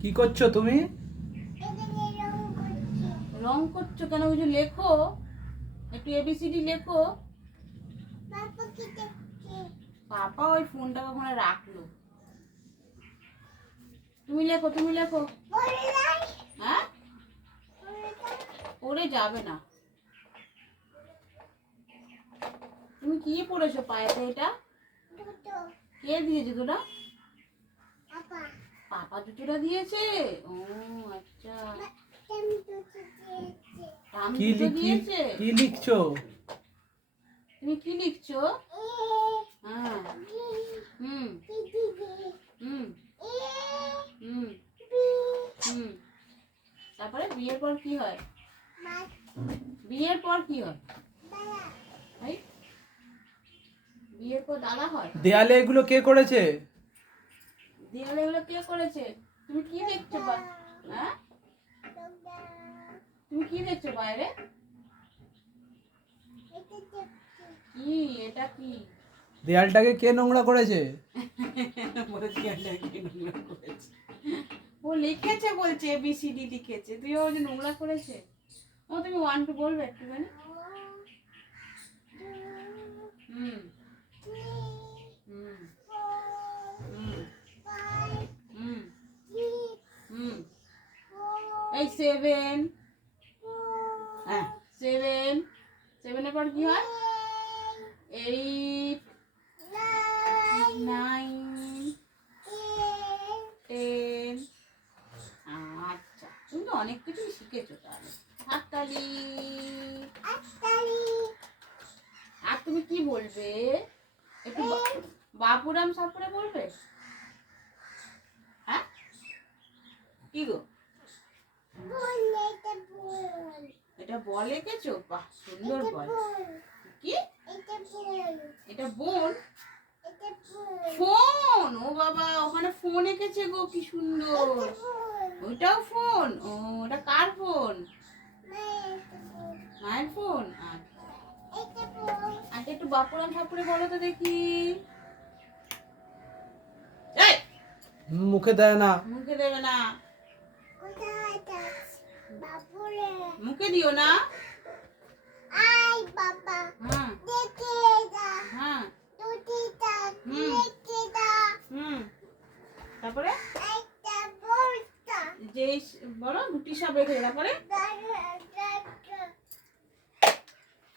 কি করছো তুমি? রং করছো কেন? কিছু লেখো, একটু এবিসিডি লেখো। পাপা ওই ফোনটা ওখানে রাখলো। তুমি লেখো, তুমি লেখো। হ্যাঁ, পড়ে যাবে না। তুমি কি পড়েছো পায়েতে? এটা কে দিয়েছে তোরা? পাপা জুতোটা দিয়েছে। ও আচ্ছা, টামি কি জুতো দিয়েছে। কি লিখছো? তুমি কি লিখছো? হ্যাঁ, হুম হুম হুম হুম। তারপরে বিয়ের পর কি হয়? বিয়ের পর কি হয়? এই, বিয়ের পর দাদা হয়। দেয়ালে এগুলো কে করেছে? দেয়ালে এগুলো কে করেছে? তুমি কি দেখছো? হ্যাঁ, তুমি কি দেখছো বাইরে? কি এটা কি? দেয়ালটাকে কে নোংরা করেছে? ও লিখেছে, বলছে এবিসিডি লিখেছে, তুইও যে নোংরা করেছে। ও তুমি 1 2 বলবে একটুখানি? হুম হুম হুম হুম হুম। এই 7, হ্যাঁ 7, 7 এর পর কি হয়? 8 9 10। আচ্ছা, তুমি তো অনেক কিছুই শিখেছো তাহলে। হাততালি। আর তুমি কি বলবে? একটু বাপুরাম সাপুরে বলবে? হ্যাঁ, কি গো? এটা বল এঁকেছো? বাহ, সুন্দর বল। কি এটা? বোন? ফোন? ও বাবা, ওখানে ফোন এঁকেছে গো, কি সুন্দর। ওইটাও ফোন? ও, ওটা কার ফোন? মায়ের ফোন। আচ্ছা, একটু বাপুরাম ঠাকুরে বলো তো দেখি। এই, মুখে দেয় না। মুখে দেবে না, মুখে দিও না। হ্যাঁ হ্যাঁ হুম হুম। তারপরে যে বলো, দুটি সাপ রেখে, তারপরে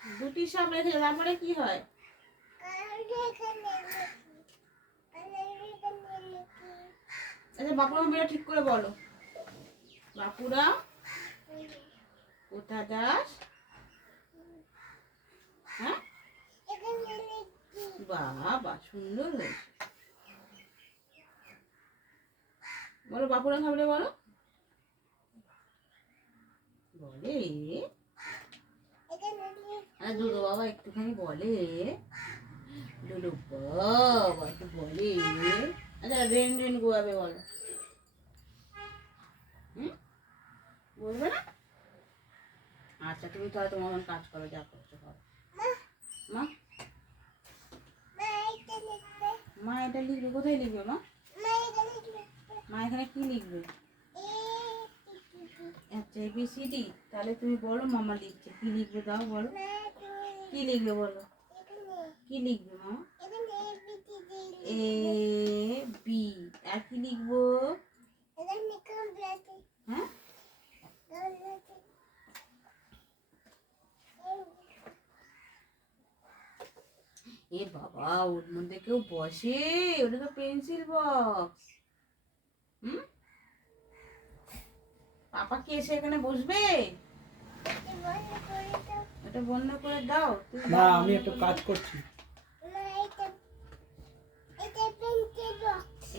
দুটি সাপ রেখে, তারপরে কি হয়? আচ্ছা, বাপুরাম বেটা ঠিক করে বলো। বাপুরাম কোথা যাস? হ্যাঁ, বাবা সুন্দর হয়েছে। বলো বাপুরাম ঠাকুরে বলো। বলে আরে দুদু বাবা একটুখানি বলে। দুদু বাবা একটু বলে। আচ্ছা, রেন রেন গোয়াবে বলো। হুম, বলবে না? আচ্ছা, তুমি তাহলে তোমার মন কাজ করো, যা করছো করো। মা, মা এটা লিখবে কোথায়? লিখবে মা? মা এখানে কি লিখবে? আচ্ছা, এবিসিডি। তাহলে তুমি বলো, মামা লিখছে। কি লিখবে দাও বলো। কি লিখবে বলো? কি লিখবে মা? A B. আর কি লিখবো? হ্যাঁ, এ বাবা, ওর মধ্যে কেউ বসে? ওটা তো পেন্সিল বক্স। হুম, পাপা কি এসে এখানে বসবে? এটা বন্ধ করে দাও। তুমি না, দাও, আমি বন্ধ একটু করে কাজ দাও। করছি।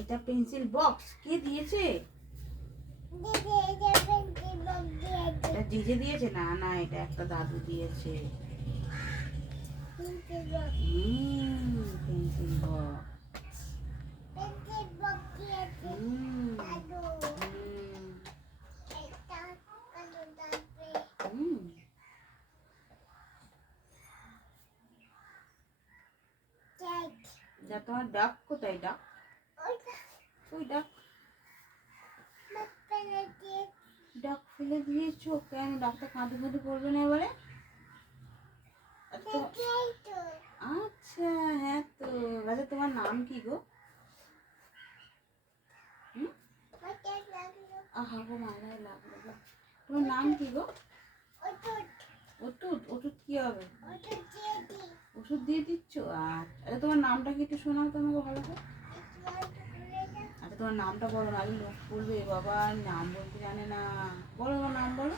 এটা পেন্সিল বক্স কে দিয়েছে? এটা জেজে দিয়েছে? না না, এটা একটা দাদু দিয়েছে। Pencil box. তোমার ডাক কোথায়? ডাক, ওই ডাক। ফেলে দিয়েছো কেন? ডাক্তার কাঁদে কাঁদে করবে না এবারে? আচ্ছা হ্যাঁ তো। আচ্ছা তোমার নাম কি গো? হুম? আহা গো মালায় লাগলো গো। তোমার নাম কি গো? ওষুধ? ওষুধ কি হবে? ওষুধ দিয়ে দিচ্ছ? আচ্ছা তোমার নামটা কি একটু শোনাও তো আমাকে ভালো করে। আচ্ছা তোমার নামটা বলো, আগে লোক বলবে বাবা নাম বলতে জানে না। বলো তোমার নাম বলো।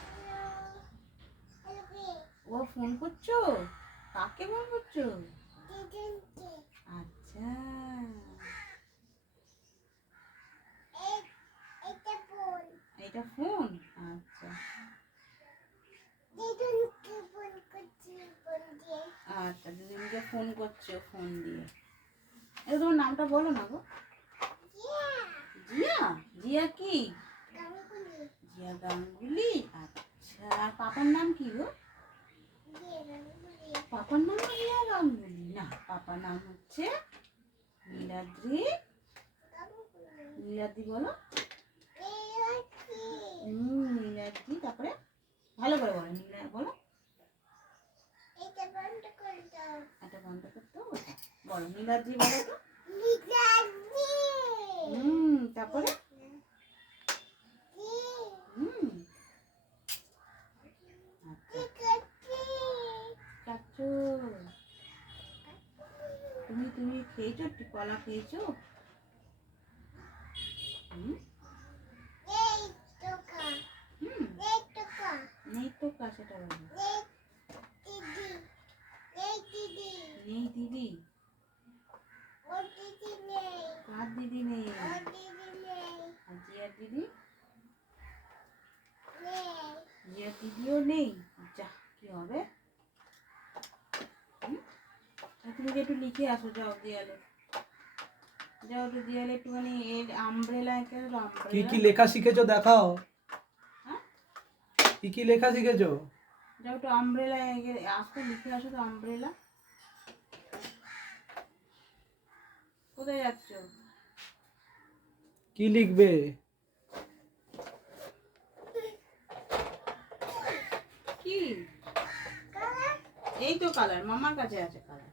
ও ফোন করছো? কাকে ফোন করছো? আচ্ছা এটা ফোন। আচ্ছা আচ্ছা দিদিকে ফোন করছো ফোন দিয়ে। এটা তোমার নামটা বলো না গো। জিয়া? জিয়া কি? জিয়া গাঙ্গুলি। আচ্ছা আর পাপার নাম কি গো? পাপার নাম জিয়া গাঙ্গুলি না, পাপার নাম হচ্ছে নীলাদ্রি। নীলাদ্রি বলো। নীলাদ্রি তারপরে ভালো করে বলো। নীলা বলো। এটা বন্ধ করতে হবে। বলো নীলাদ্রি বলো তো। তারপরে আচ্ছা তুমি তুমি খেয়েছো? কলা খেয়েছো? নেই তো সেটা বলো। নেই দিদি? কার দিদি নেই? আর জিয়ার দিদি? জিয়ার দিদিও নেই। যা কি হবে? তুমি যে একটু লিখে আসো যাও দেয়ালে। যাও একটু দেয়ালে একটুখানি আমব্রেলা কি আমব্রেলা। কি লেখা শিখেছো দেখাও। হ্যাঁ কি কি লেখা শিখেছো? যাও একটু আমব্রেলা আসতে লিখে আসো তো আমব্রেলা। কোথায় যাচ্ছ? কি লিখবে? কি? এই তো কালার মামার কাছে আছে কালার।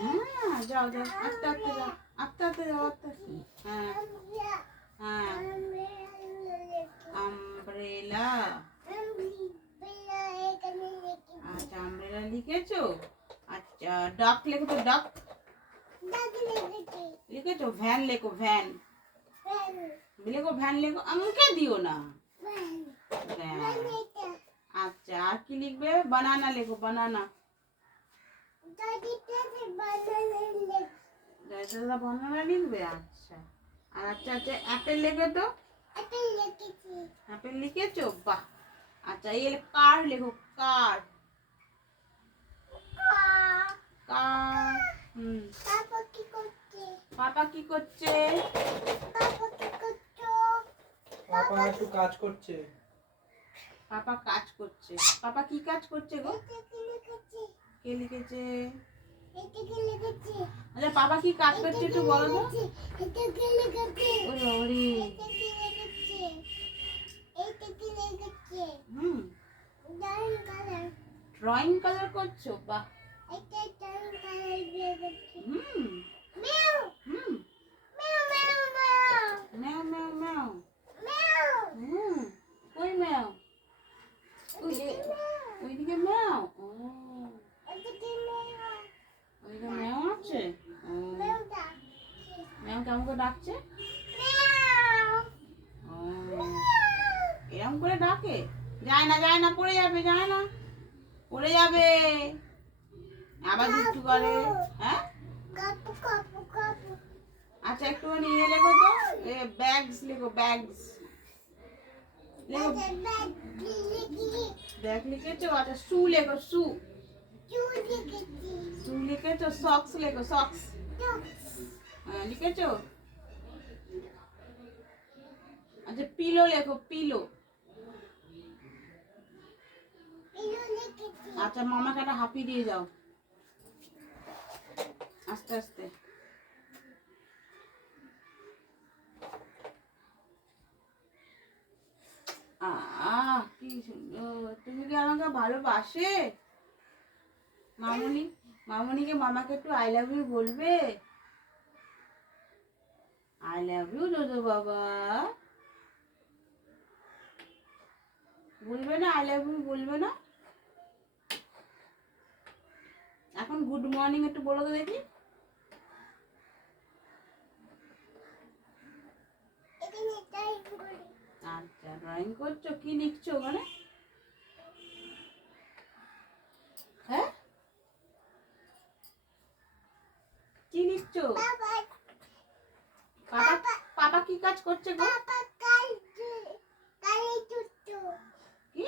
হ্যাঁ যাও যাও আস্তে আস্তে যাও, আস্তে আস্তে যাও, আস্তে আস্তে। হ্যাঁ হ্যাঁ আমব্রেলা। আচ্ছা আমব্রেলা লিখেছো? আচ্ছা ডাক লেখো তো। ডাক লিখেছো? ভ্যান লেখো ভ্যান। লেখো ভ্যান লেখো। মুখে দিও না। ভ্যান। আচ্ছা আর কি লিখবে? বানানা লেখো বানানা। বানানা লিখবে। আচ্ছা আর আচ্ছা আচ্ছা অ্যাপেল লেখো তো। অ্যাপেল লিখেছো? বাহ। আচ্ছা এই কার লেখো কার। কার। পাপা কি করছে? পাপা একটু কাজ করছে। পাপা কাজ করছে। পাপা কি কাজ করছে গো? কে লিখেছে? আচ্ছা পাপা কি কাজ করছে একটু বলো তো। ওরে হুম ড্রয়িং কালার করছো? বাহ। হুম হুম ম্যাও ম্যাও ম্যাও। হুম কই ম্যাও? ওইদিকে ম্যাও। ও ওইদিকে ম্যাও আছে। ও ম্যাও কেমন করে ডাকছে? ও এরকম করে ডাকে? যায় না যায় না, পড়ে যাবে, যায় না, পড়ে যাবে। আবার দুষ্টু করে। হ্যাঁ আচ্ছা একটুখানি ইয়ে লেখো তো। ব্যাগস লেখো ব্যাগস। লেখো ব্যাগ লিখেছো? আচ্ছা শু লেখো শু। শু লিখেছো? সক্স লেখো সক্স। হ্যাঁ লিখেছো? আচ্ছা পিলো লেখো পিলো। আচ্ছা মামাকে একটা হাঁপি দিয়ে যাও আস্তে আস্তে। কি সুন্দর, তুমি কি আমাকে ভালোবাসে? মামুনি, মামুনিকে মামাকে একটু আই লাভ ইউ বলবে? আই লাভ ইউ দোদো বাবা, বলবে না? আই লাভ ইউ বলবে না? এখন গুড মর্নিং একটু বলো তো দেখি। আচ্ছা, ড্রয়িং করছো? কি লিখছো ওখানে? হ্যাঁ, কি লিখছো? পাপা, পাপা কি কাজ করছে গো? কি?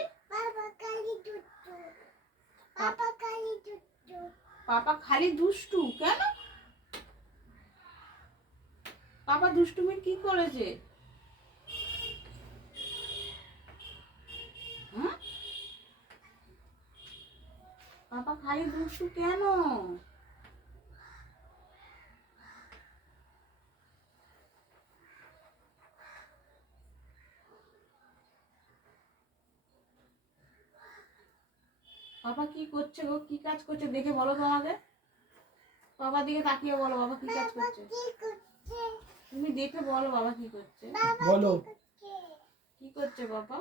পাপা খালি দুষ্টু কেন? পাপা দুষ্টুমির কি করেছে? হ্যাঁ, পাপা খালি দুষ্টু কেন? পাপা কি করছে গো? কি কাজ করছে দেখে বলো তো আমাকে। বাবার দিকে তাকিয়ে বলো বাবা কি কাজ করছে। তুমি দেখে বলো বাবা কি করছে। বলো। কি করছে বাবা?